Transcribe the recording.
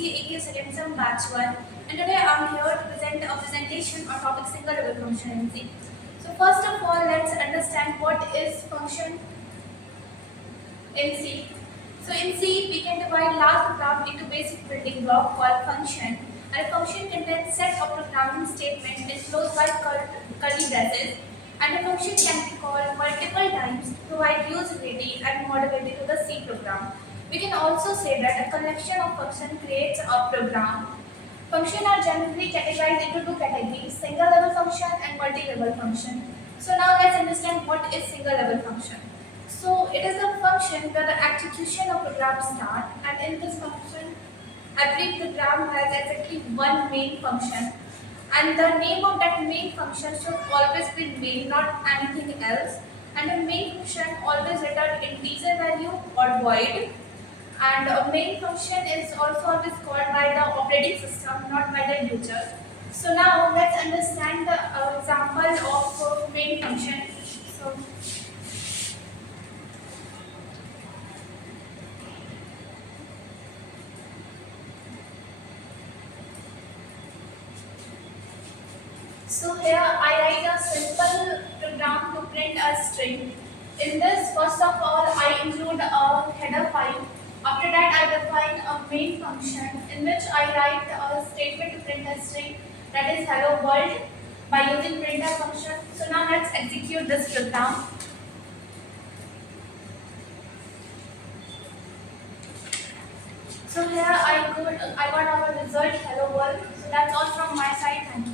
BCA second sem batch 1, and today I am here to present a presentation on topic single level function in C. So first of all, let's understand what is function in C. So in C, we can divide large program into basic building block called function, and a function contains set of programming statements enclosed by curly braces, and a function can be called multiple times to provide usability and modulability to the C program. We can also say that a collection of functions creates a program. Functions are generally categorized into two categories, single level function and multi-level function. So now let's understand what is single level function. So it is a function where the execution of program start, and in this function every program has exactly one main function, and the name of that main function should always be main, not anything else, and the main function always return integer value or void, and a main function is also always called by the operating system, not by the user. So now let's understand the example of main function. So here I write a simple program to print a string. In this, first of all, I include a header file. After that, I define a main function in which I write a statement to print a string, that is hello world, by using printer function. So now let's execute this program. So here I got our result hello world. So that's all from my side. Thank you.